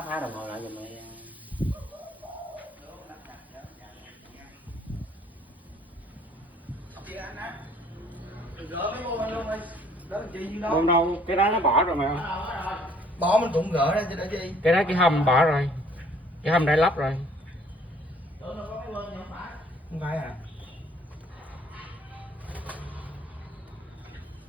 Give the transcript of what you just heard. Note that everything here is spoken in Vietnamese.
phá đồng hồ lại giùm mày. Không đâu, cái đó nó bỏ rồi mày ơi. Bỏ mình cũng gỡ ra chứ để chi. Cái đó cái hầm bỏ rồi. Cái hầm đã lắp rồi. Không phải à?